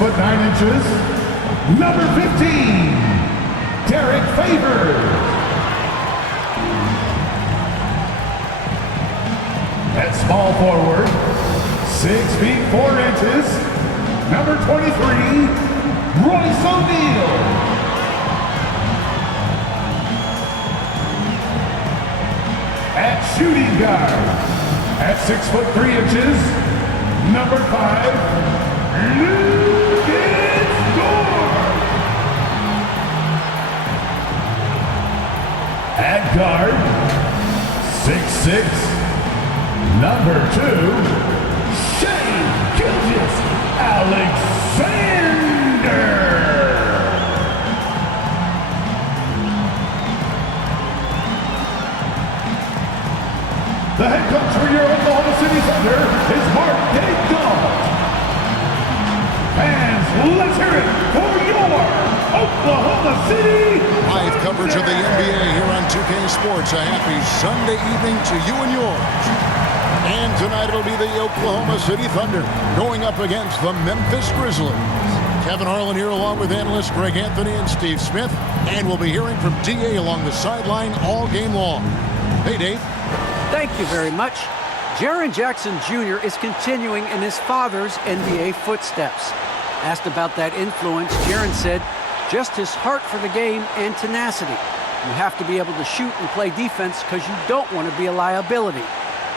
6'9", number 15, Derek Favors. At small forward, 6 feet 4 inches, number 23, Royce O'Neal. At shooting guard, at 6 foot 3 inches, number 5, Lucas Gore. At guard, 6'6", number 2, Shea Gilgeous-Alexander. The head coach for your Oklahoma City Thunder is Mark Daignault. Fans, let's hear it for your Oklahoma City. Live coverage of the NBA here on 2K Sports. A happy Sunday evening to you and yours. And tonight it'll be the Oklahoma City Thunder going up against the Memphis Grizzlies. Kevin Harlan here along with analysts Greg Anthony and Steve Smith. And we'll be hearing from DA along the sideline all game long. Hey, Dave. Thank you very much. Jaren Jackson Jr. is continuing in his father's NBA footsteps. Asked about that influence, Jaren said, just his heart for the game and tenacity. You have to be able to shoot and play defense because you don't want to be a liability.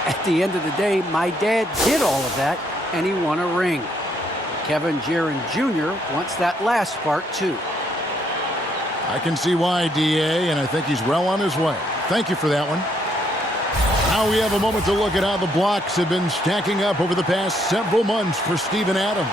At the end of the day, my dad did all of that, and he won a ring. Kevin Jaren Jr. wants that last part, too. I can see why, DA, and I think he's well on his way. Thank you for that one. Now we have a moment to look at how the blocks have been stacking up over the past several months for Steven Adams.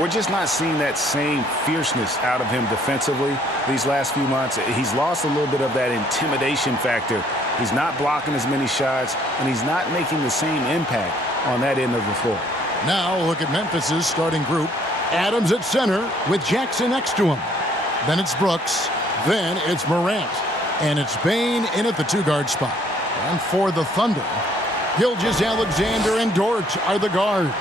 We're just not seeing that same fierceness out of him defensively these last few months. He's lost a little bit of that intimidation factor. He's not blocking as many shots, and he's not making the same impact on that end of the floor. Now look at Memphis's starting group. Adams at center with Jackson next to him. Then it's Brooks. Then it's Morant. And it's Bane in at the 2-guard spot. And for the Thunder, Gilgeous-Alexander and Dort are the guards.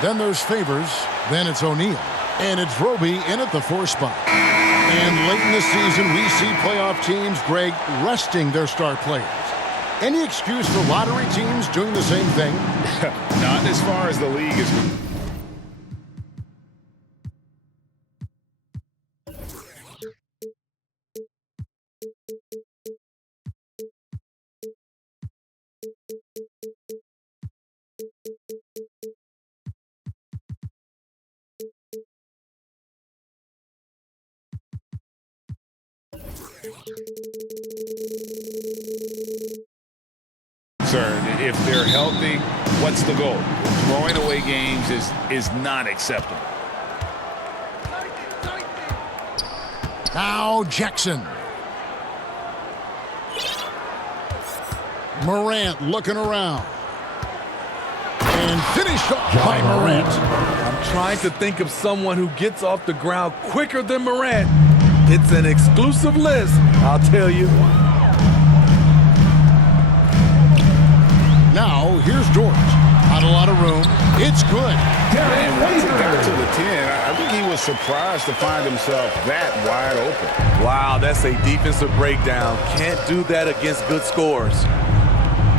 Then there's Favors. Then it's O'Neal. And it's Roby in at the 4 spot. And late in the season, we see playoff teams, Greg, resting their star players. Any excuse for lottery teams doing the same thing? Not as far as the league is. If they're healthy, what's the goal? Throwing away games is not acceptable. Now Jackson. Morant looking around. And finished off by Morant. I'm trying to think of someone who gets off the ground quicker than Morant. It's an exclusive list, I'll tell you. Now, here's Dort. Not a lot of room. It's good. And once he got to the 10, I think he was surprised to find himself that wide open. Wow, that's a defensive breakdown. Can't do that against good scores.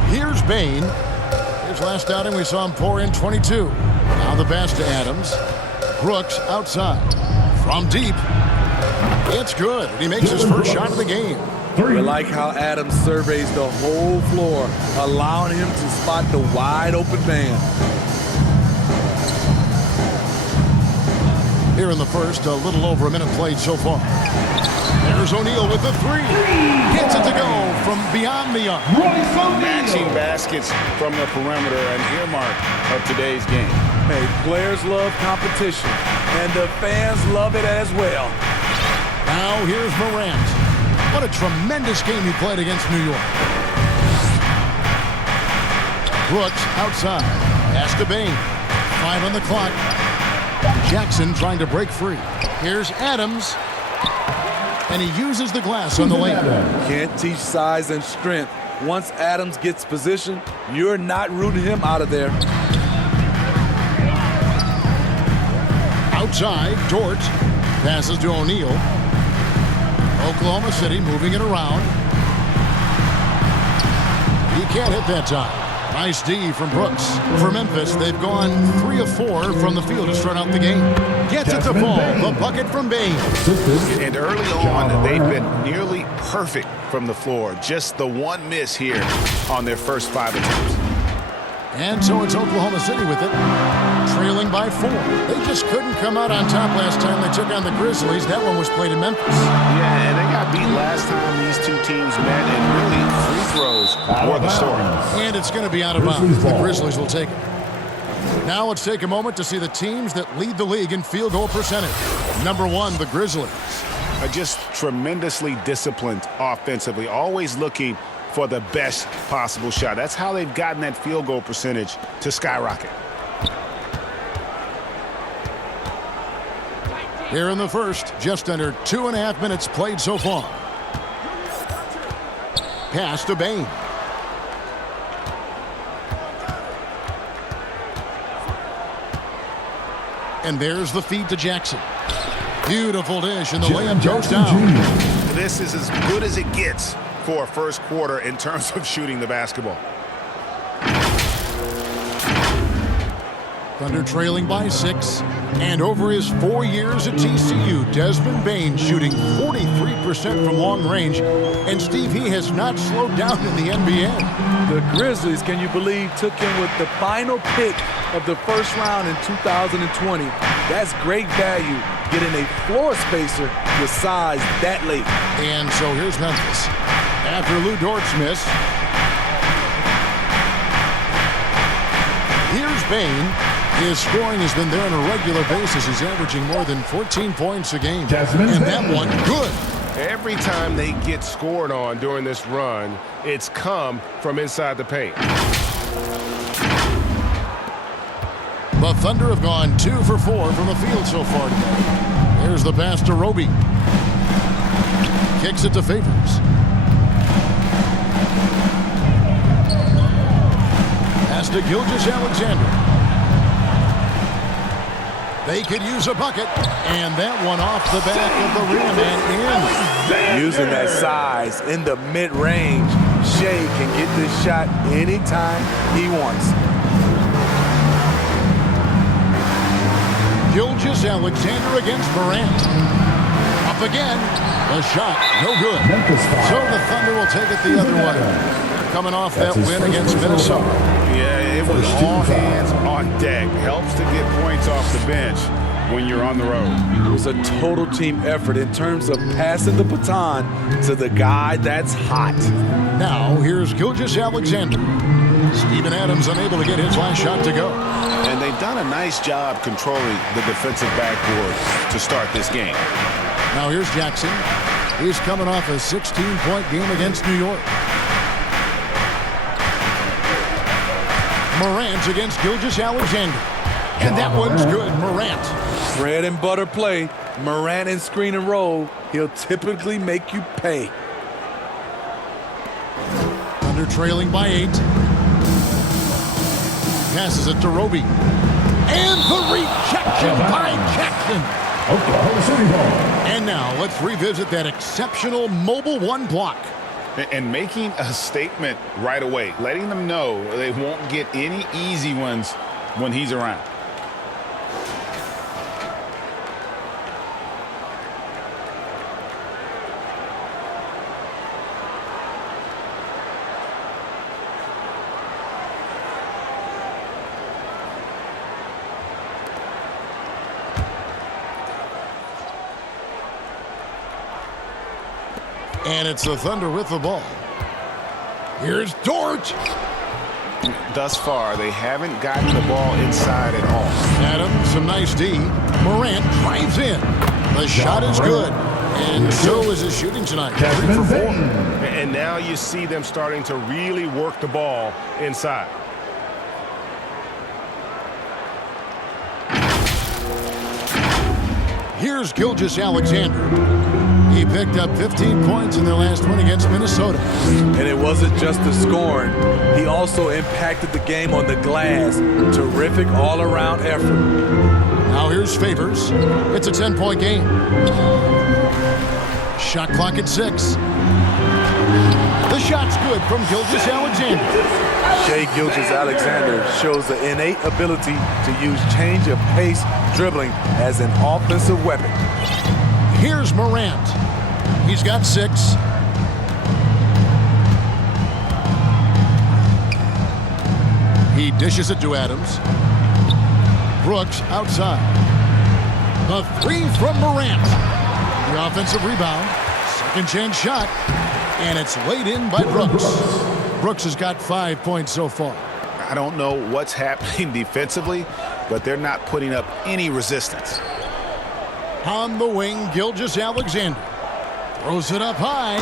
Here's Bane. His last outing, we saw him pour in 22. Now the pass to Adams. Brooks outside. From deep. It's good. And he makes his first shot of the game. We like how Adams surveys the whole floor, allowing him to spot the wide open man. Here in the first, a little over a minute played so far. There's O'Neal with the 3. Gets it to go from beyond the arc. Matching baskets from the perimeter, an earmark of today's game. Hey, players love competition, and the fans love it as well. Now here's Morant. What a tremendous game he played against New York. Brooks outside. Pass to Bane. 5 on the clock. Jackson trying to break free. Here's Adams. And he uses the glass on the layup. Can't teach size and strength. Once Adams gets position, you're not rooting him out of there. outside. Dort passes to O'Neal. Oklahoma City moving it around. He can't hit that time. Nice D from Brooks. For Memphis, they've gone 3 of 4 from the field to start out the game. Gets it to fall. The bucket from Bane. And early on, they've been nearly perfect from the floor. Just the one miss here on their first 5 attempts. And so it's Oklahoma City with it, trailing by 4. They just couldn't come out on top last time they took on the Grizzlies. That one was played in Memphis. Yeah, and they got beat last time these two teams met, and really free throws were the story. And it's going to be out of bounds. The Grizzlies will take it. Now let's take a moment to see the teams that lead the league in field goal percentage. Number 1, the Grizzlies. Are just tremendously disciplined offensively, always looking for the best possible shot. That's how they've gotten that field goal percentage to skyrocket. Here in the first, just under 2.5 minutes played so far. Pass to Bane. And there's the feed to Jackson. Beautiful dish, and the layup goes down. This is as good as it gets for a first quarter in terms of shooting the basketball. Thunder trailing by 6. And over his 4 years at TCU, Desmond Bane shooting 43% from long range. And Steve, he has not slowed down in the NBA. The Grizzlies, can you believe, took him with the final pick of the first round in 2020. That's great value, getting a floor spacer with size that late. And so here's Memphis. After Lou Dort's miss, here's Bane. His scoring has been there on a regular basis. He's averaging more than 14 points a game. And that one, good. Every time they get scored on during this run, it's come from inside the paint. The Thunder have gone 2 for 4 from the field so far today. There's the pass to Roby. Kicks it to Favors. Pass to Gilgeous-Alexander. They could use a bucket, and that one off the back of the rim and in. Using that size in the mid-range, Shea can get this shot anytime he wants. Gilgeous-Alexander against Morant. Up again. The shot, no good. So the Thunder will take it the other way. Coming off that win against Minnesota. Yeah, it was all hands on deck. Helps to get points off the bench when you're on the road. It was a total team effort in terms of passing the baton to the guy that's hot. Now, here's Gilgeous-Alexander. Steven Adams unable to get his last shot to go. And they've done a nice job controlling the defensive backboard to start this game. Now here's Jackson. He's coming off a 16-point game against New York. Morant against Gilgeous-Alexander. And that one's good. Morant. Bread and butter play. Morant and screen and roll. He'll typically make you pay. Under trailing by 8. Passes it to Roby. And the rejection by Jackson. Oklahoma City ball. And now let's revisit that exceptional mobile 1 block. And making a statement right away, letting them know they won't get any easy ones when he's around. And it's the Thunder with the ball. Here's Dort. Thus far, they haven't gotten the ball inside at all. Adams, some nice D. Morant drives in. The shot is good. And so is his shooting tonight. 3 for 4. And now you see them starting to really work the ball inside. Here's Gilgeous-Alexander. He picked up 15 points in their last win against Minnesota. And it wasn't just the scoring. He also impacted the game on the glass. Terrific all-around effort. Now here's Favors. It's a 10-point game. Shot clock at 6. The shot's good from Gilgeous-Alexander. Shai Gilgeous-Alexander shows the innate ability to use change of pace dribbling as an offensive weapon. Here's Morant. He's got 6. He dishes it to Adams. Brooks outside. The 3 from Morant. The offensive rebound. Second chance shot. And it's laid in by Brooks. Brooks has got 5 points so far. I don't know what's happening defensively, but they're not putting up any resistance. On the wing, Gilgeous-Alexander. Throws it up high.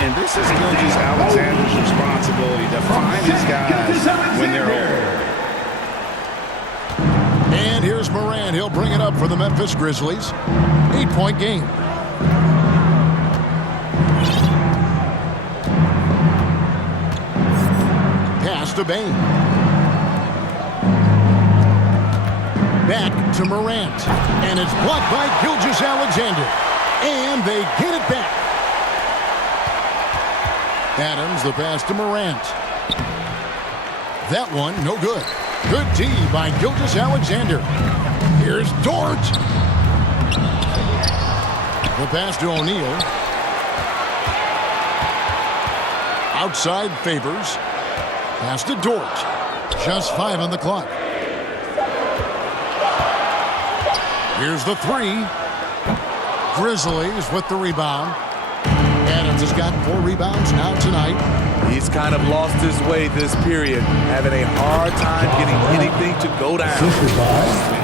And this is Gilgeous-Alexander's responsibility to find his guys when they're open. And here's Morant. He'll bring it up for the Memphis Grizzlies. 8-point game. Pass to Bain. Back to Morant. And it's blocked by Gilgeous-Alexander. And they get it back. Adams, the pass to Morant. That one, no good. Good D by Gilgeous-Alexander. Here's Dort. The pass to O'Neal. Outside Favors. Pass to Dort. Just 5 on the clock. Here's the 3. Grizzlies with the rebound. Adams has got 4 rebounds now tonight. He's kind of lost his way this period, having a hard time getting anything to go down.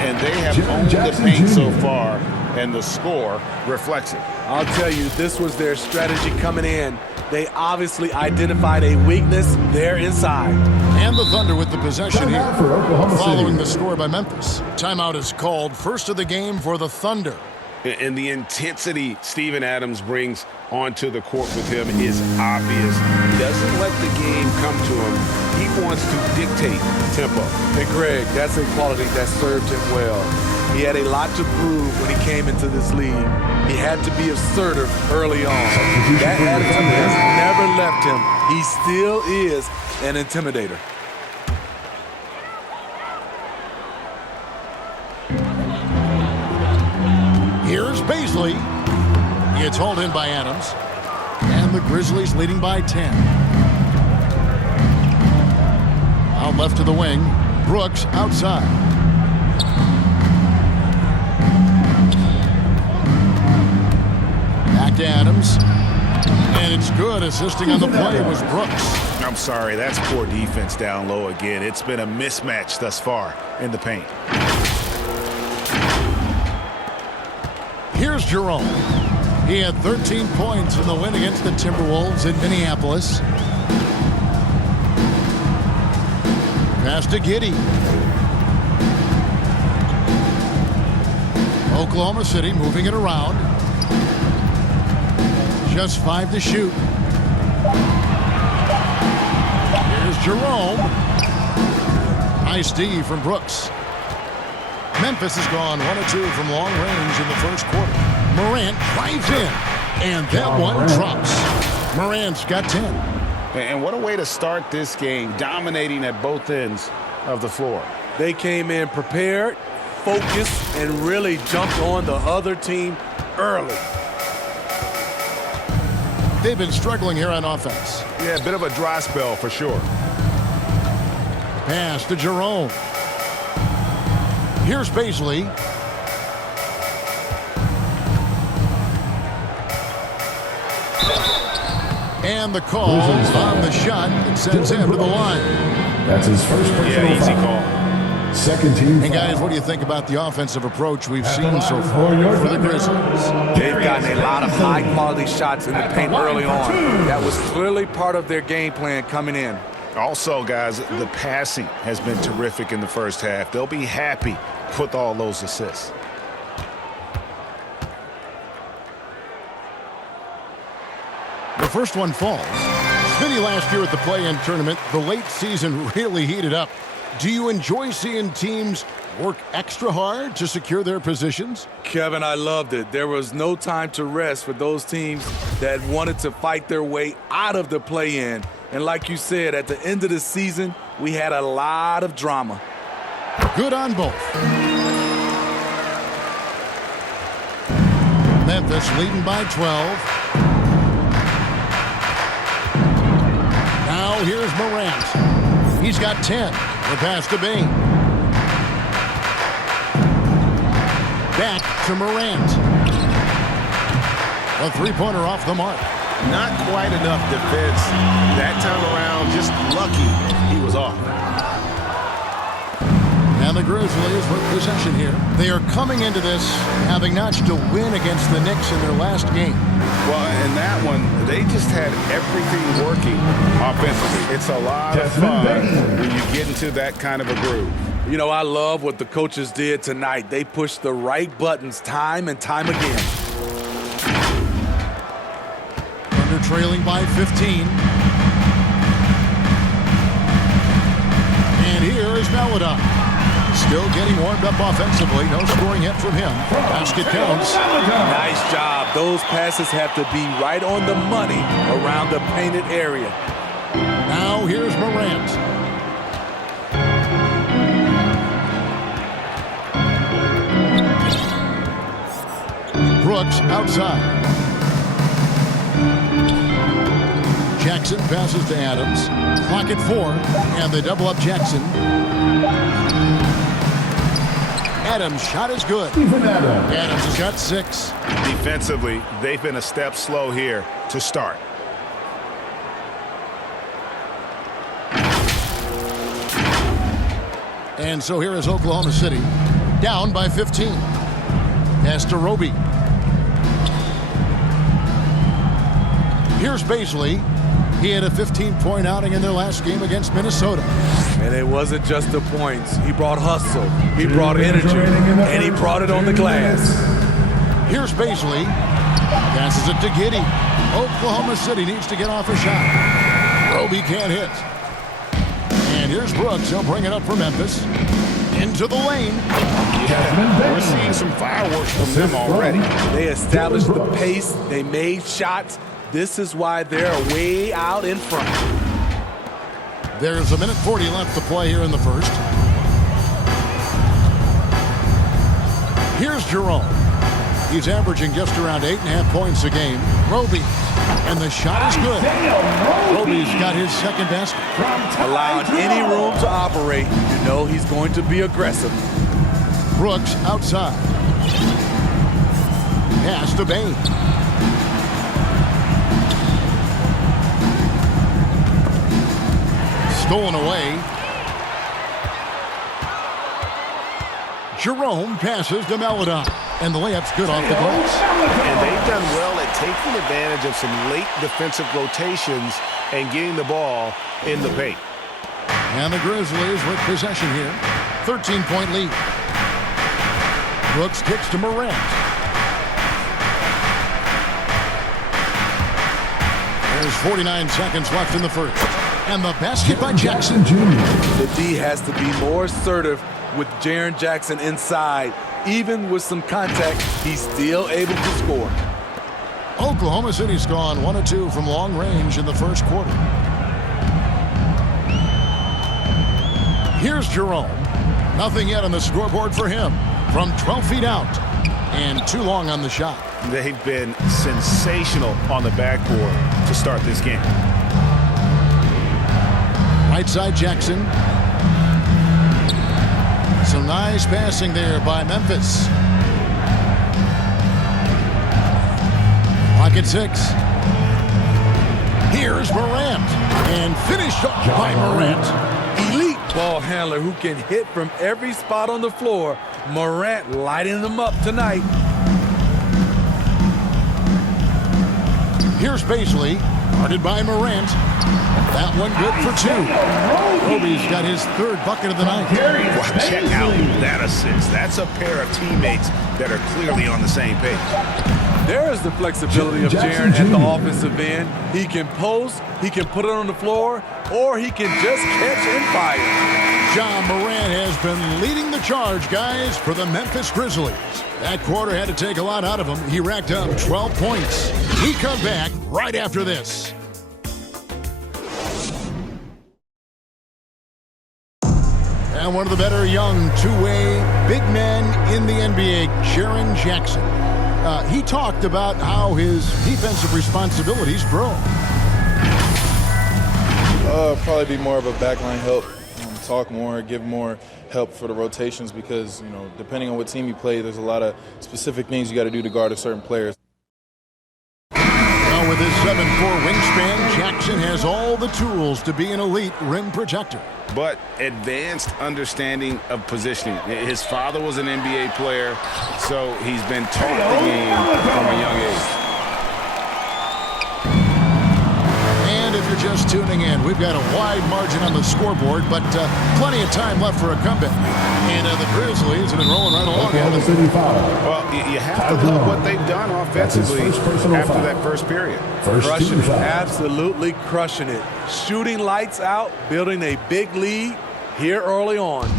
And they have owned the paint so far, and the score reflects it. I'll tell you, this was their strategy coming in. They obviously identified a weakness there inside. And the Thunder with the possession here, For Oklahoma following City. the score by Memphis. Timeout is called. First of the game for the Thunder. And the intensity Steven Adams brings onto the court with him is obvious. He doesn't let the game come to him. He wants to dictate tempo. And Greg, that's a quality that served him well. He had a lot to prove when he came into this league. He had to be assertive early on. That attitude has never left him. He still is an intimidator. Here's Baisley. It's hauled in by Adams. And the Grizzlies leading by 10. Out left to the wing. Brooks outside. Back to Adams. And it's good. Assisting on the play was Brooks. I'm sorry, that's poor defense down low again. It's been a mismatch thus far in the paint. Here's Jerome. He had 13 points in the win against the Timberwolves in Minneapolis. Pass to Giddey. Oklahoma City moving it around. Just 5 to shoot. Here's Jerome. Nice D from Brooks. Memphis has gone 1 of 2 from long range in the first quarter. Morant drives in, and that one drops. Morant's got 10. And what a way to start this game, dominating at both ends of the floor. They came in prepared, focused, and really jumped on the other team early. They've been struggling here on offense. Yeah, a bit of a dry spell for sure. Pass to Jerome. Here's Baisley. And the call on the shot that sends him to the line. That's his first personal Easy foul. call. Second team And guys, foul. what do you think about the offensive approach we've At the seen line so far for your for the Thunder, Grizzlies? They've gotten a lot of high-quality shots in the At the paint line early for on. two. That was clearly part of their game plan coming in. Also, guys, the passing has been terrific in the first half. They'll be happy with all those assists. The first one falls. Smitty last year at the play-in tournament, the late season really heated up. Do you enjoy seeing teams work extra hard to secure their positions? Kevin, I loved it. There was no time to rest for those teams that wanted to fight their way out of the play-in. And like you said, at the end of the season, we had a lot of drama. Good on both. Memphis leading by 12. Now here's Morant. He's got 10. The pass to Bain. Back to Morant. A three-pointer off the mark. Not quite enough defense. That time around, just lucky he was off. And the Grizzlies with possession here. They are coming into this having notched a win against the Knicks in their last game. Well, in that one, they just had everything working offensively. It's a lot of fun when you get into that kind of a groove. You know, I love what the coaches did tonight. They pushed the right buttons time and time again. Thunder trailing by 15. And here is Melodon. Still getting warmed up offensively. No scoring hit from him. Basket counts. Nice job. Those passes have to be right on the money around the painted area. Now here's Morant. Brooks outside. Jackson passes to Adams. Clock at 4, and they double up Jackson. Adams' shot is good. Adams has got 6. Defensively, they've been a step slow here to start. And so here is Oklahoma City, down by 15. Pass to Roby. Here's Baisley. He had a 15-point outing in their last game against Minnesota. And it wasn't just the points. He brought hustle, he brought energy, and he brought it on the glass. Here's Baisley. Passes it to Giddey. Oklahoma City needs to get off a shot. Roby can't hit. And here's Brooks. He'll bring it up for Memphis. Into the lane. Yeah, we're seeing some fireworks from them already. They established the pace. They made shots. This is why they're way out in front. There's 1:40 left to play here in the first. Here's Jerome. He's averaging just around 8.5 points a game. Roby. And the shot is good. Roby's got his second basket. Allowing any room to operate, you know he's going to be aggressive. Brooks outside. Pass to Bain. Stolen away. Jerome passes to Melodon. And the layup's good off the glass. And they've done well at taking advantage of some late defensive rotations and getting the ball in the paint. And the Grizzlies with possession here. 13-point lead. Brooks kicks to Morant. There's 49 seconds left in the first. And the basket by Jackson Jr. The D has to be more assertive with Jaren Jackson inside. Even with some contact, he's still able to score. Oklahoma City's gone 1 of 2 from long range in the first quarter. Here's Jerome. Nothing yet on the scoreboard for him. From 12 feet out. And too long on the shot. They've been sensational on the backboard to start this game. Right side Jackson. Some nice passing there by Memphis. Pocket 6. Here's Morant. And finished off by Morant. Elite ball handler who can hit from every spot on the floor. Morant lighting them up tonight. Here's Baisley. Guarded by Morant. That one good for 2. Roby's got his 3rd bucket of the night. Wow, check out that assist. That's a pair of teammates that are clearly on the same page. There is the flexibility of Jaren at the offensive end. He can post, he can put it on the floor, or he can just catch and fire. John Morant has been leading the charge, guys, for the Memphis Grizzlies. That quarter had to take a lot out of him. He racked up 12 points. We come back right after this. And one of the better young two-way big men in the NBA, Jaren Jackson. He talked about how his defensive responsibilities grow. Probably be more of a backline help, talk more, give more help for the rotations because, you know, depending on what team you play, there's a lot of specific things you got to do to guard a certain player. Well, with his 7'4" wingspan, Jackson has all the tools to be an elite rim protector. But advanced understanding of positioning. His father was an NBA player, so he's been taught the game from a young age. And if you're just tuning in, we've got a wide margin on the scoreboard, but plenty of time left for a comeback. And the Grizzlies have been rolling right along. Oklahoma City foul. Well, you have to love what they've done offensively after that first period. Crushing it, absolutely crushing it. Shooting lights out, building a big lead here early on.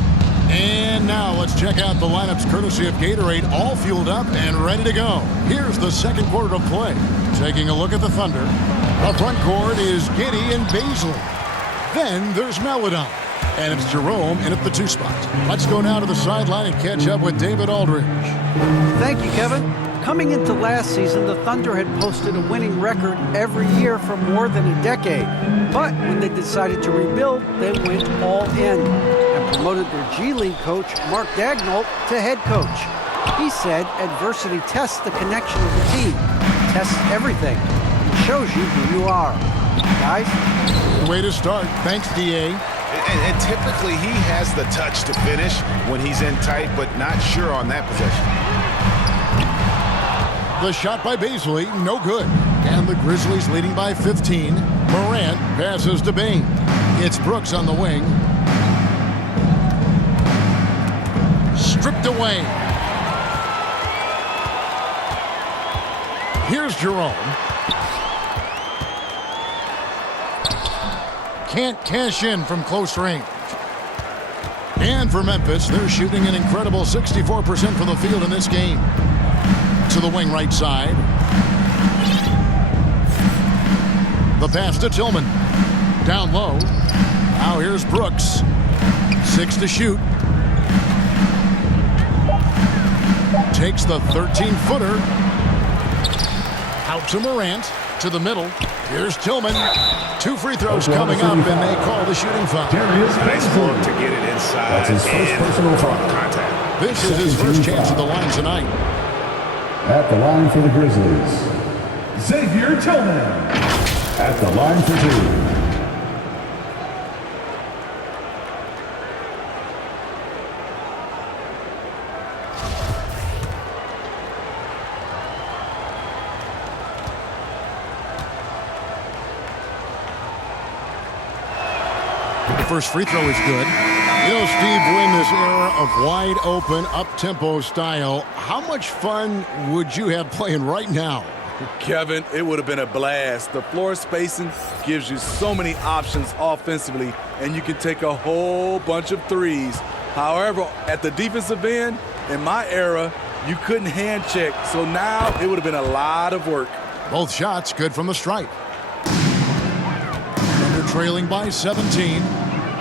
And now let's check out the lineups courtesy of Gatorade, all fueled up and ready to go. Here's the second quarter of play. Taking a look at the Thunder. The front court is Giddey and Baisley. Then there's Meladon. And it's Jerome in at the 2 spot. Let's go now to the sideline and catch up with David Aldridge. Thank you, Kevin. Coming into last season, the Thunder had posted a winning record every year for more than a decade. But when they decided to rebuild, they went all in and promoted their G League coach, Mark Daigneault, to head coach. He said adversity tests the connection of the team, tests everything, and shows you who you are. Guys? Good way to start. Thanks, D.A. And typically he has the touch to finish when he's in tight, but not sure on that possession. The shot by Baisley, no good. And the Grizzlies leading by 15. Morant passes to Bane. It's Brooks on the wing. Stripped away. Here's Jerome. Can't cash in from close range. And for Memphis, they're shooting an incredible 64% from the field in this game. To the wing right side. The pass to Tillman. Down low. Now here's Brooks. 6 to shoot. Takes the 13-footer. Out to Morant. To the middle. Here's Tillman. 2 free throws coming up, and they call the shooting foul. Nice look to get it inside. That's his first personal foul. Contact. This is his first chance at the line tonight. At the line for the Grizzlies, Xavier Tillman. At the line for 2. The first free throw is good. You know, Steve, we're in this era of wide open, up-tempo style. How much fun would you have playing right now? Kevin, it would have been a blast. The floor spacing gives you so many options offensively, and you can take a whole bunch of threes. However, at the defensive end, in my era, you couldn't hand check, so now it would have been a lot of work. Both shots good from the stripe. Thunder trailing by 17.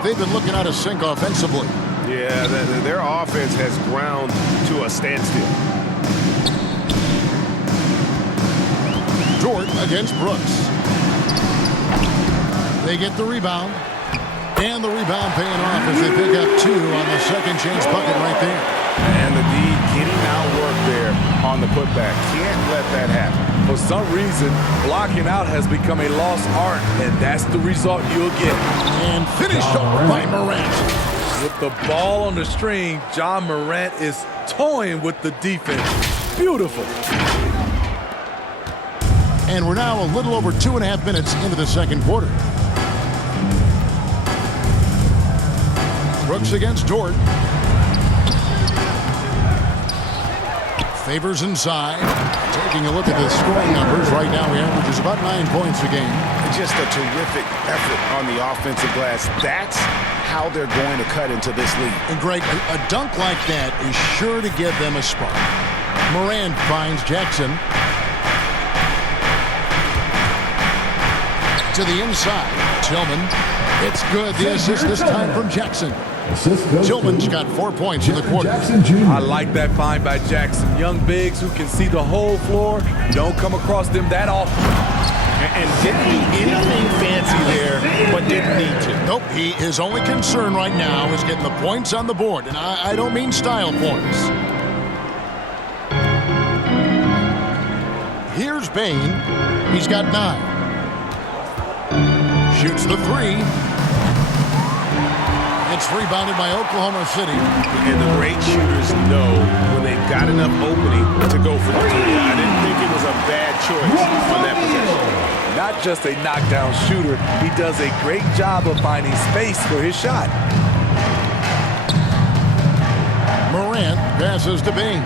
They've been looking out of sync offensively. Yeah, their offense has ground to a standstill. Dort against Brooks. They get the rebound. And the rebound paying off as they pick up 2 on the second chance bucket right there. And the D getting outworked there on the putback. Can't let that happen. For some reason, blocking out has become a lost art, and that's the result you'll get. And finished off by Morant. With the ball on the string, John Morant is toying with the defense. Beautiful. And we're now a little over 2.5 minutes into the second quarter. Brooks against Dort. Favors inside. Taking a look at the scoring numbers. Right now, he averages about 9 points a game. Just a terrific effort on the offensive glass. That's how they're going to cut into this league. And Greg, a dunk like that is sure to give them a spark. Morant finds Jackson. To the inside. Tillman. It's good. The assist this time from Jackson. Tillman's got 4 points in the quarter. I like that find by Jackson. Young bigs who can see the whole floor. Don't come across them that often. And didn't do anything fancy there, but didn't need to. Nope, his only concern right now is getting the points on the board. And I don't mean style points. Here's Bane. He's got 9. Shoots the 3. It's rebounded by Oklahoma City. And the great shooters know when they've got enough opening to go for the 3. I didn't think it was a bad choice on that possession. Not just a knockdown shooter, he does a great job of finding space for his shot. Morant passes to Bane.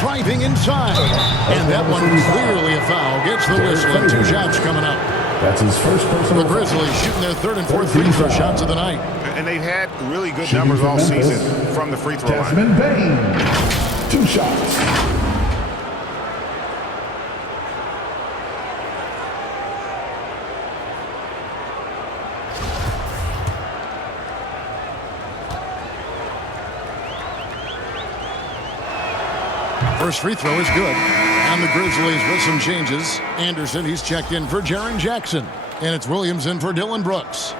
Driving inside. And that one clearly a foul. Gets the whistle and 2 shots coming up. That's his first personal. The Grizzlies shooting their 3rd and 4th free throw shots of the night. And they've had really good numbers all season from the free throw line. Desmond Bane. 2 shots. First free throw is good. And the Grizzlies with some changes. Anderson, he's checked in for Jaren Jackson. And it's Williams in for Dylan Brooks.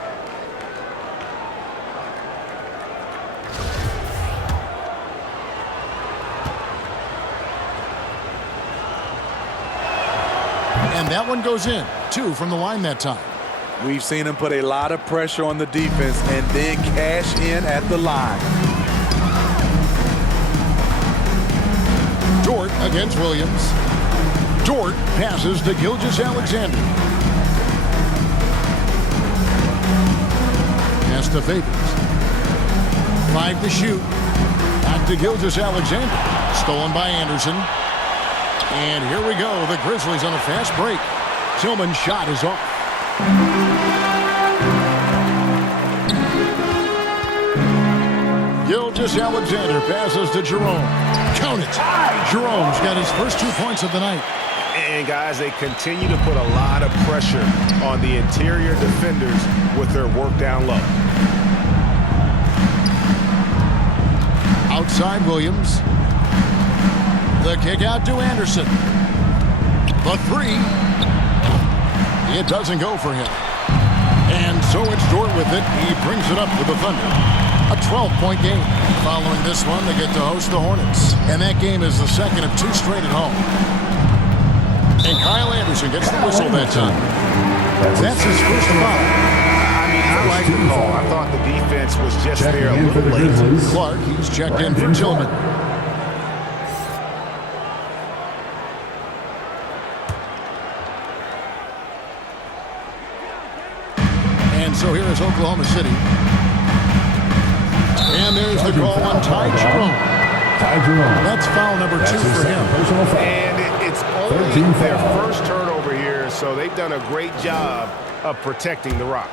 And that one goes in. 2 from the line that time. We've seen him put a lot of pressure on the defense and then cash in at the line. Dort against Williams. Dort passes to Gilgeous-Alexander. Pass to Favors. 5 to shoot. Back to Gilgeous-Alexander. Stolen by Anderson. And here we go. The Grizzlies on a fast break. Tillman's shot is off. Gilgeous-Alexander passes to Jerome. Count it. Jerome's got his first 2 points of the night. And guys, they continue to put a lot of pressure on the interior defenders with their work down low. Outside Williams. The kick out to Anderson. The 3. It doesn't go for him. And so it's Dort with it. He brings it up for the Thunder. A 12-point game. Following this one, they get to host the Hornets. And that game is the second of 2 straight at home. And Kyle Anderson gets the whistle that time. That's his first foul. I mean, I like the call. I thought the defense was just there a little late. Clark, he's checked in for Tillman. And so here is Oklahoma City. And there's the call on Ty Jerome. That's foul number 2 for him. And it's only their first turnover here, so they've done a great job of protecting the rock.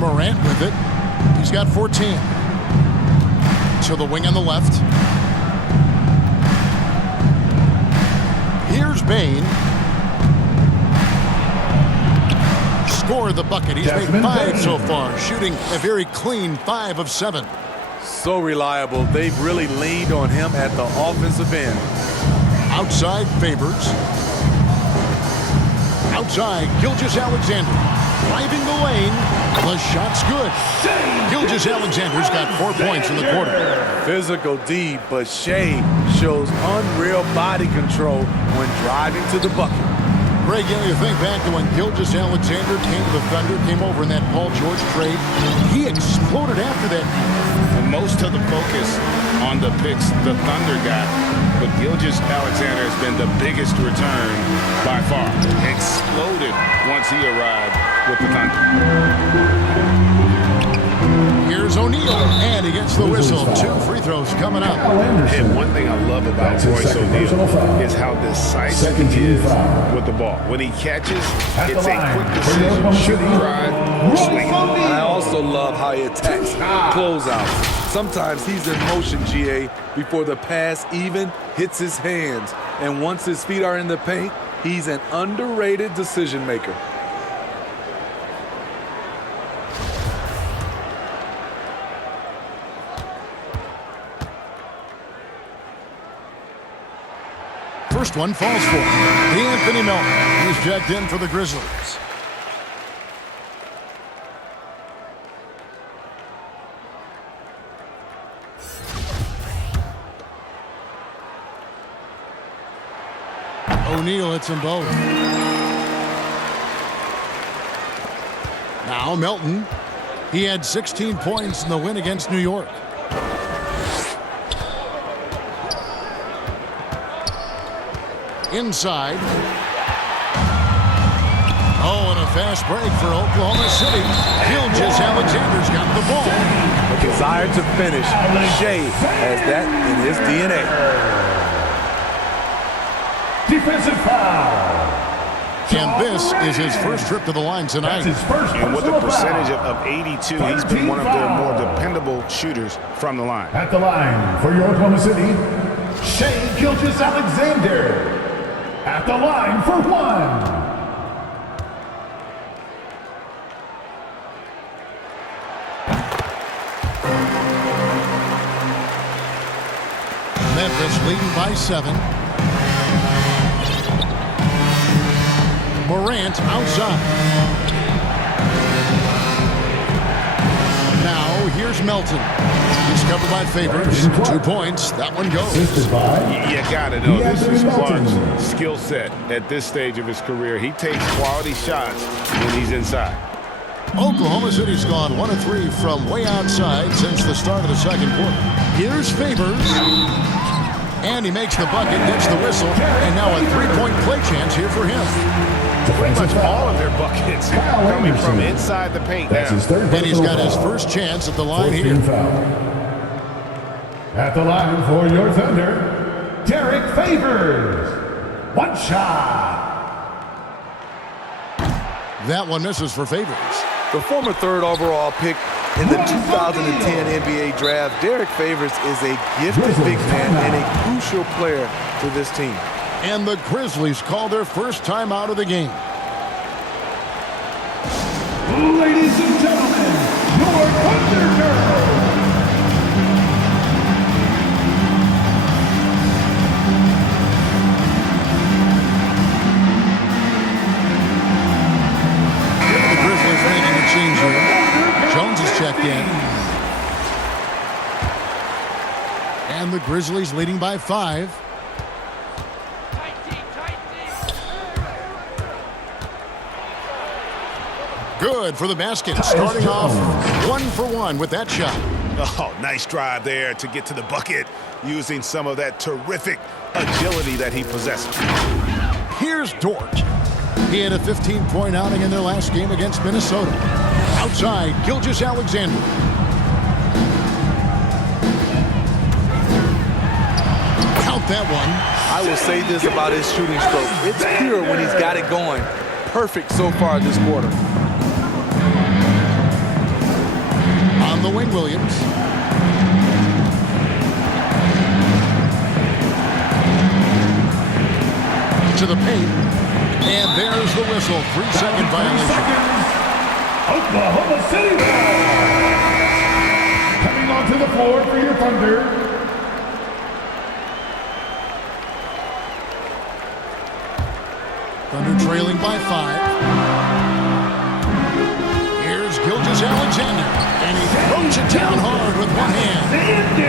Morant with it. He's got 14. To the wing on the left. Here's Bane. Scored the bucket. He's made 5 so far, shooting a very clean 5 of 7. So reliable. They've really leaned on him at the offensive end. Outside Favors. Outside Gilgeous-Alexander. Driving the lane. The shot's good. Gilgeous-Alexander's got 4 points in the quarter. Physical D, but Shea shows unreal body control when driving to the bucket. Greg, you think back to when Gilgeous Alexander came to the Thunder, came over in that Paul George trade. He exploded after that. And most of the focus on the picks the Thunder got, but Gilgeous Alexander has been the biggest return by far. Exploded once he arrived with the Thunder. Here's O'Neal, and he gets the whistle. 2 free throws coming up. And one thing I love about Royce O'Neal is how decisive he is with the ball. When he catches, it's a quick decision. Should he drive or swing? I also love how he attacks closeouts. Sometimes he's in motion, GA, before the pass even hits his hands. And once his feet are in the paint, he's an underrated decision maker. First one falls for Anthony Melton. He's checked in for the Grizzlies. O'Neal hits them both. Now Melton. He had 16 points in the win against New York. Inside. Oh, and a fast break for Oklahoma City. Gilgeous Alexander's got the ball. A desire to finish. Shea has that in his DNA. Defensive foul. And this is his first trip to the line tonight. That's his first And with a personal percentage foul. of 82, he's been one of their more dependable shooters from the line. At the line for your Oklahoma City, Shea Gilgeous Alexander. At the line for 1. Memphis leading by 7. Morant outside. Now here's Melton. He's covered by Favors. 2 points. That one goes. Assisted by You gotta know this is Melton. Clark's skill set at this stage of his career. He takes quality shots when he's inside. Oklahoma City's gone 1 of 3 from way outside since the start of the second quarter. Here's Favors. And he makes the bucket, gets the whistle, and now a 3-point play chance here for him. Pretty much all of their buckets coming from inside the paint now. That's his third And he's got his foul. first chance at the line here. Foul. At the line for your Thunder, Derek Favors. 1 shot. That one misses for Favors. The former 3rd overall pick in the 2010 NBA draft, Derek Favors is a gifted big man and a crucial player to this team. And the Grizzlies call their first time out of the game. Ladies and gentlemen, your Thunder Girls. The Grizzlies making a change here. Jones is checked in. And the Grizzlies leading by 5. Good for the basket. Starting off 1 for 1 with that shot. Oh, nice drive there to get to the bucket using some of that terrific agility that he possesses. Here's Dort. He had a 15-point outing in their last game against Minnesota. Outside, Gilgeous Alexander. Count that one. I will say this about his shooting stroke. It's clear when he's got it going. Perfect so far this quarter. On the wing, Williams. To the paint. And there's the whistle. 3-second violation. Oklahoma City ball. Coming onto the floor for your Thunder, Thunder trailing by 5. Here's Gilgeous Alexander. And he throws it down hard with one hand.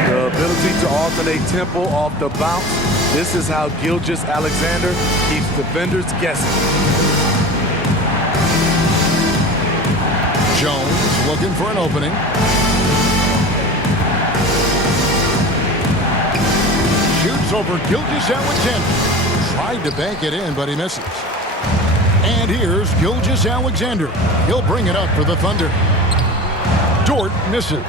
The ability to alternate tempo off the bounce. This is how Gilgeous Alexander keeps defenders guessing. Jones looking for an opening. Shoots over Gilgeous-Alexander. Tried to bank it in, but he misses. And here's Gilgeous-Alexander. He'll bring it up for the Thunder. Dort misses.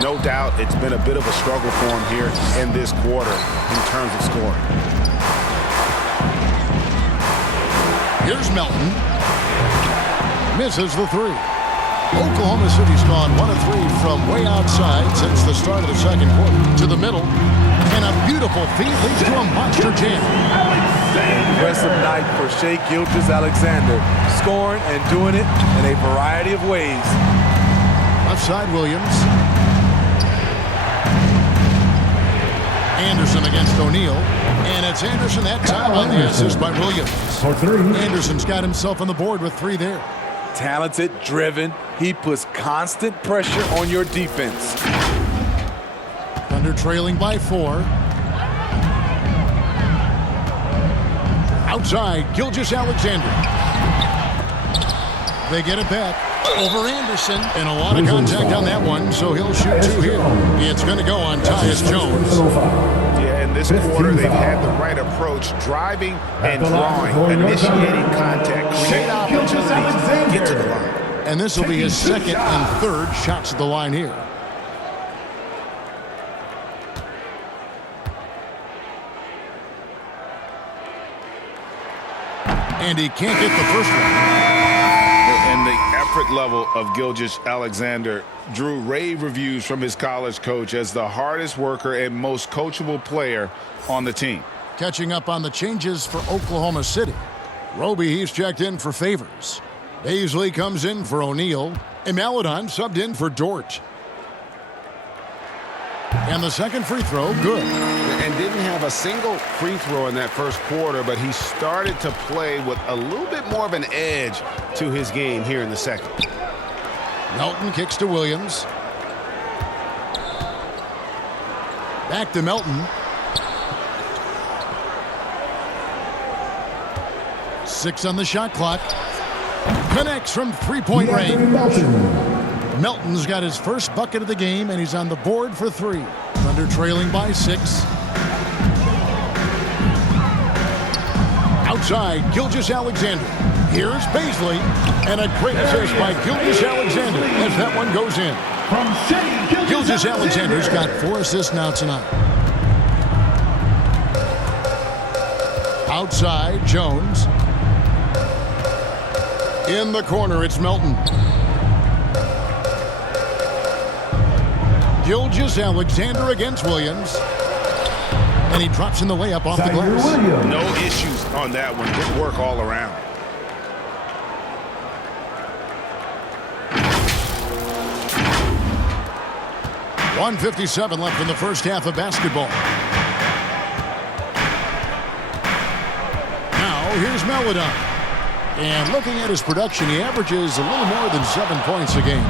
No doubt it's been a bit of a struggle for him here in this quarter in terms of scoring. Here's Melton. Misses the three. Oklahoma City's gone 1 of 3 from way outside since the start of the second quarter. To the middle. And a beautiful feed leads to a monster jam. Impressive night for Shai Gilgeous-Alexander, scoring and doing it in a variety of ways. Left side, Williams. Anderson against O'Neal. And it's Anderson that time on the assist by Williams. For 3. Anderson's got himself on the board with 3 there. Talented, driven. He puts constant pressure on your defense. Thunder trailing by 4. Outside, Gilgeous-Alexander. They get it back over Anderson. And a lot of contact on that one, so he'll shoot 2 here. It's going to go on Tyus Jones. Yeah, in this quarter, they've had the right approach, driving and drawing, initiating contact, create opportunities, get to the line. And this will be his second and third shots at the line here. And he can't get the first one. And the effort level of Gilgeous-Alexander drew rave reviews from his college coach as the hardest worker and most coachable player on the team. Catching up on the changes for Oklahoma City. Roby, he's checked in for Favors. Baisley comes in for O'Neal. And Maladon subbed in for Dort. And the second free throw, good. And didn't have a single free throw in that first quarter, but he started to play with a little bit more of an edge to his game here in the second. Melton kicks to Williams. Back to Melton. 6 on the shot clock. Connects from three-point range. Melton's got his first bucket of the game, and he's on the board for 3. Thunder trailing by 6. Outside, Gilgeous-Alexander. Here's Baisley. And a great assist by Gilgeous-Alexander as that one goes in. Gilgeous-Alexander's got 4 assists now tonight. Outside, Jones. In the corner, it's Melton. Gilgeous-Alexander against Williams. And he drops in the layup off the glass. No issues on that one. Good work all around. .157 left in the first half of basketball. Now, here's Maladon. And looking at his production, he averages a little more than 7 points a game.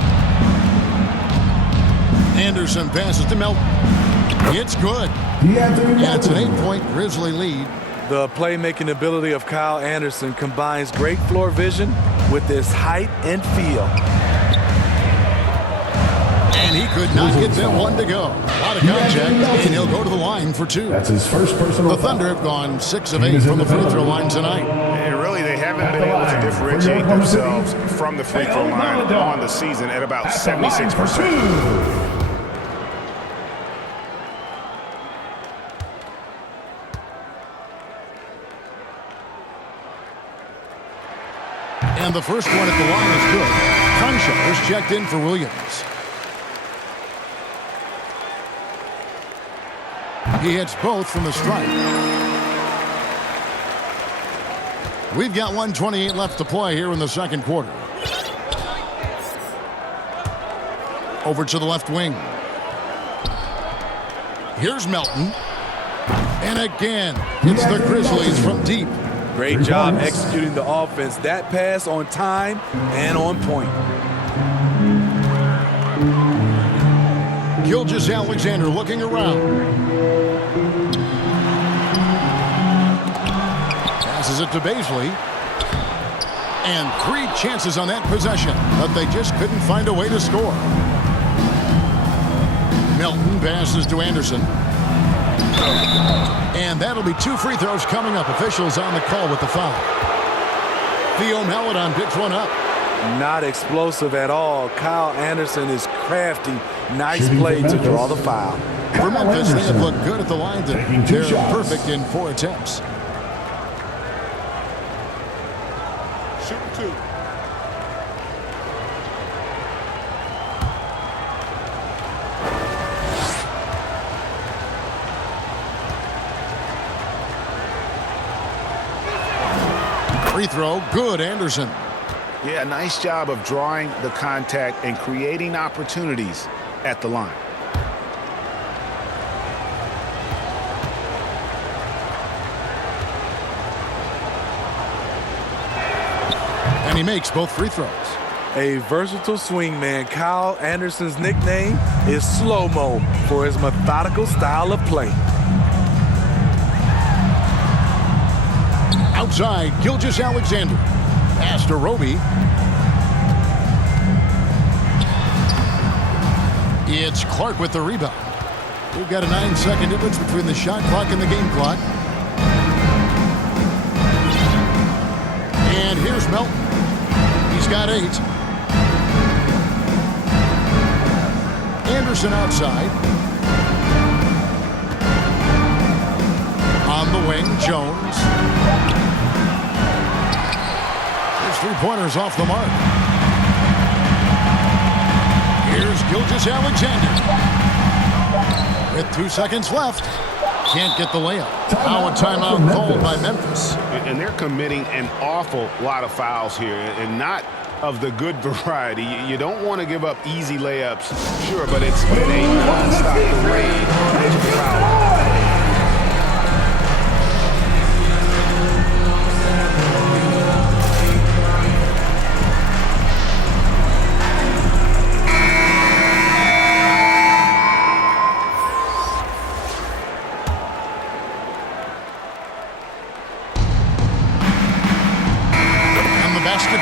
Anderson passes to Melton. It's good. And it's an 8-point Grizzly lead. The playmaking ability of Kyle Anderson combines great floor vision with his height and feel. And he could not get that one to go. A lot of contact, and he'll go to the line for 2. That's his first personal. The Thunder have gone 6 of 8 from the free throw line tonight. And really, they haven't been able to differentiate themselves from the free throw line on the season at about 76%. And the first one at the line is good. Concha is checked in for Williams. He hits both from the stripe. We've got 1:28 left to play here in the second quarter. Over to the left wing. Here's Melton. And again, it's the Grizzlies from deep. Great job executing the offense. That pass on time and on point. Gilgeous-Alexander looking around. Passes it to Baisley. And 3 chances on that possession, but they just couldn't find a way to score. Melton passes to Anderson. And that'll be 2 free throws coming up. Officials on the call with the foul. Theo Maladon picks one up. Not explosive at all. Kyle Anderson is crafty. Nice play to draw the foul. For Memphis, they have looked good at the line. They're perfect in 4 attempts. Shooting 2. Free throw, good, Anderson. Yeah, nice job of drawing the contact and creating opportunities at the line. And he makes both free throws. A versatile swingman. Kyle Anderson's nickname is Slow-Mo for his methodical style of play. Outside, Gilgeous-Alexander. Pass to Roby. It's Clark with the rebound. We've got a 9-second difference between the shot clock and the game clock. And here's Melton. He's got 8. Anderson outside. On the wing, Jones. There's 3-pointers off the mark. Here's Gilgeous-Alexander. With 2 seconds left. Can't get the layup. Now a timeout called by Memphis. And they're committing an awful lot of fouls here, and not of the good variety. You don't want to give up easy layups, sure, but it's been a non-stop parade of fouls.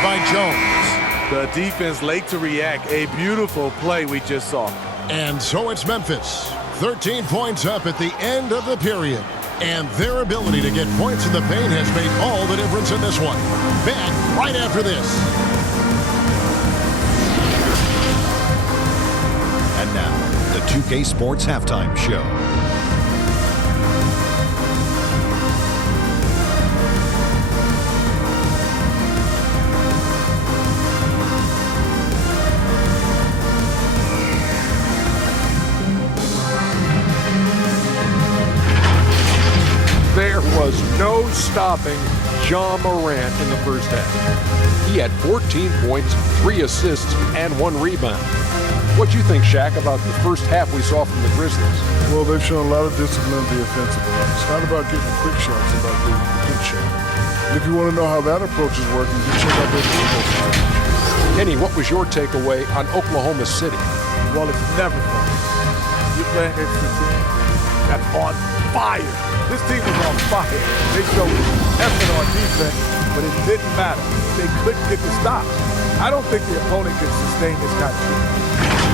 By Jones. The defense late to react. A beautiful play we just saw. And so it's Memphis. 13 points up at the end of the period. And their ability to get points in the paint has made all the difference in this one. Back right after this. And now, the 2K Sports Halftime Show. There was no stopping Ja Morant in the first half. He had 14 points, 3 assists, and 1 rebound. What do you think, Shaq, about the first half we saw from the Grizzlies? Well, they've shown a lot of discipline on the offensive end. It's not about getting a quick shot, it's about getting a good shot. And if you want to know how that approach is working, you check out their defense. Kenny, what was your takeaway on Oklahoma City? Well, it's never fun. You're playing against a team that's on fire. This team was on fire. They showed effort on defense, but it didn't matter. They couldn't get the stops. I don't think the opponent can sustain this kind of shit.